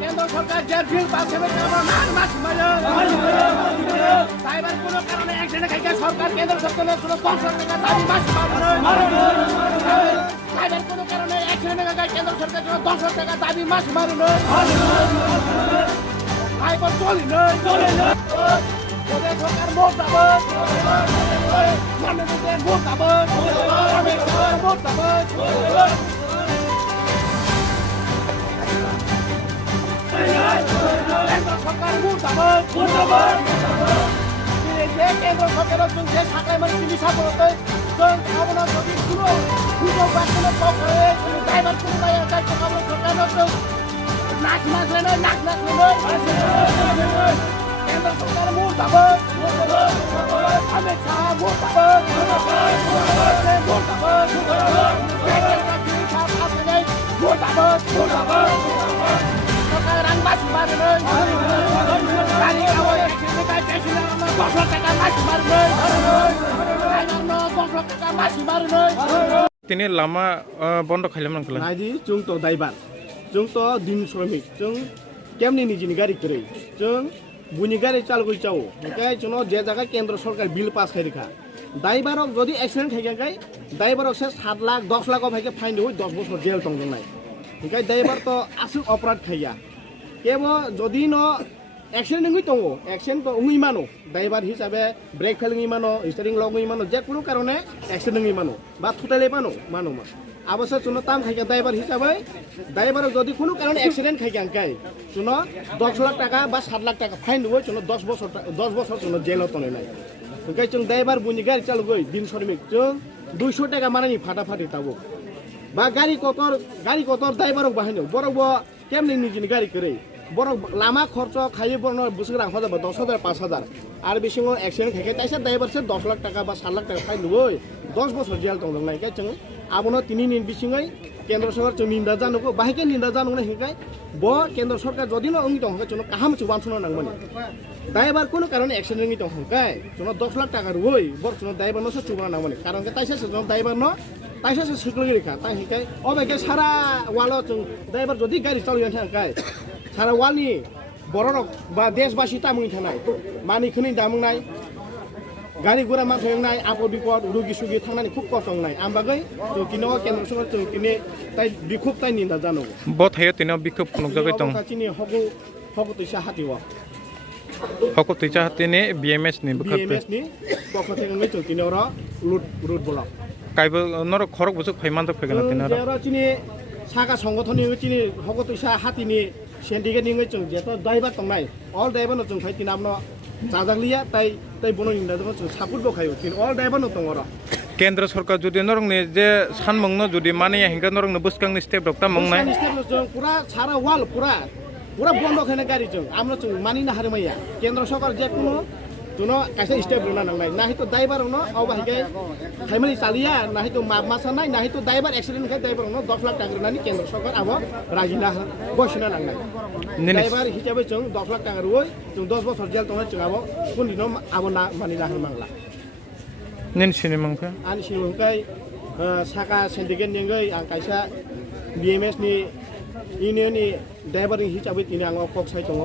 কেন্দ্র সরকার যে bill pass হবে মাস মারে ড্রাইভার কোনো কারণে অ্যাক্সিডেন্ট খাইছে সরকার কেন্দ্র সরকারের কোনো 10 লাখ টাকা দাবি মাস মারে ড্রাইভার কোনো কারণে অ্যাক্সিডেন্ট খাইছে কেন্দ্র সরকার কোনো 10 লাখ টাকা দাবি মাস মারে ড্রাইভার চলে না ওদের সরকার ভোট দেবে মানুষদের ভোট দেবে ভোট দেবে সরকার ভোট দেবে কেন্দ্র সরকারের যে শাখায় মানে চিকিৎসা করতে আমরা যদি কোনো সুযোগ বা কোনো পক্ষে ড্রাইভার কোনো সরকার নাক নাচলে নয় নাক নাচলে নয় কেন্দ্র সরকার ভোট দেবে অমিত শাহ ভোট দেবে ভোট দেবে ভোট দেবে সরকার রাংবাসী মারে গাড়ি খাওয়ায় 10 লাখ টাকা মাসি মারবে 10 লাখ টাকা মাসি মারবে তিনি লাमा बन्द खालाम नांगौला नायदि जों तो ड्राइभार जों तो दिन श्रमिक जों केमनि निजिनि गारि करै जों बुनि गारि चालगै जाओ ओमफ्राय जों जे जायगा केन्द्र सरकार बिल पास खायरिखा ड्राइभारक जदि एक्सिडेंट थायगाय ड्राइभारक से 7 लाख 10 लाख फायके फाइन होय 10 बছর जेल दंजोंनाय ओमफ्राय ड्राइभार तो आसु अपराध खाया केबो जदि न एक्सिडेंट नोंगै दङ एक्सिडेंट तो उङै मानो ड्राइभार हिसाबै ब्रेक फेल नोंगै मानो स्टीयरिंग लगै मानो जे कुनु कारणे एक्सिडेंट नोंगै मानो बा थुटायले मानो मा अवश्य चुनो ताम खायगा ड्राइभार हिसाबै ड्राइभार जदि कुनु कारणे एक्सिडेंट खायगा अंकाय चुनो 10 लाख टाका बा 7 लाख टाका फाइन होय चुनो 10 বছর चुनो जेल तनायनाय ओंखाय जों ड्राइभार बुनि गारि चालगै दिन श्रमिक जों 200 टाका मानानि फाटाफाटि ताबो बा गारि कतर ड्राइभारक बाहायनो बरबो केमनि निजिनि गारि करै बरक लामा खर्च खायो बरनो बुसुग रां जाबा 10,000 5,000 आरो बिसिङाव एक्सिडेंट खायखाय ताइसा ड्राइभार से 10 लाख टाका बा 7 लाख टाका फाइन होय 10 বছর जेल दंनायखाय जों आबनो तिनि निन बिसिङै केन्द्र सरकार जों निन्दा जानुको बाहायके निन्दा जानुको हिकाय ब केन्द्र सरकार जदि न अंगि दं जों काहाम छु बानसुना नांगमानि ड्राइभार कोनो कारणे एक्सिडेंट नोंगि दं हंकाय जों 10 लाख टाका होय बर जों ड्राइभार न चुबा नांगमानि कारण के ताइसा जों ड्राइभार न ताइसा से सुक्लगिरिखा ताइ हिकाय अबेके सारा वालो जों ड्राइभार जदि गारि चालयन थांकाय सारा वालनि बररक बा देशबासि तामुनि थानाय मानिखोनि दामुंनाय गारि गुरा माथायनाय आपद विपद रुगि सुगि थांनानै खूब खस्थ नाय आमबागै जों किनो केन्द्र सरकार जों किने ताइ बिखुब ताइ निन्दा जानांगौ ब थायो तिनो बिखुब फुनुकजागै दं काचिनि हगु तैसा हातिवा हको तैसा हातिनि बीएमएस नि बखत बीएमएस नि पखथेंगै जों किनो र रुट ब्लक काइबो नर खरक बुसुक फैमान त फैगोन तिनो र चिनि सागा संगठननि चिनि हगु तैसा हातिनि सेन्डिकेट निङै जों जेतो ड्राइभार तंनाय अल ड्राइभार जों फाय तिनामनो जाजागलिया ताइ बनो निन्दा जों सापुट बखायो तिन अल ड्राइभार न दङ र केन्द्र सरकार जुदि नरंनि जे सानमंनो जुदि मानिया हिंगा नरंनो बुसकांनि स्टेप डक्टा मंनाय जों पूरा सारा वाल पूरा बन्द खायना गारि जों आमनो जों मानिनो हारमैया केन्द्र सरकार जे कुनु तुनो कासे स्टेप रुना नांनाय नाहि तो ड्राइभार न अबाहिके हाइमनि चालिया नाहि तो मासानाय नाहि तो ड्राइभार एक्सिडेंट खाय ड्राइभार न 10 लाख टाका रुनानि केन्द्र सरकार आबो राजिना बसिना नांनाय ड्राइभार हिसाबै जों 10 लाख टाका रुय जों 10 বছর जेल तंनाय जों आबो कुनिनो आबो ना मानिना हारमांला निन सिनि मंखा आनि सिमंखाय साका सिन्डिकेट निङै आं कायसा बीएमएस नि इउनियननि ड्राइभार हिसाबै तिनि आङो कक्साय दङ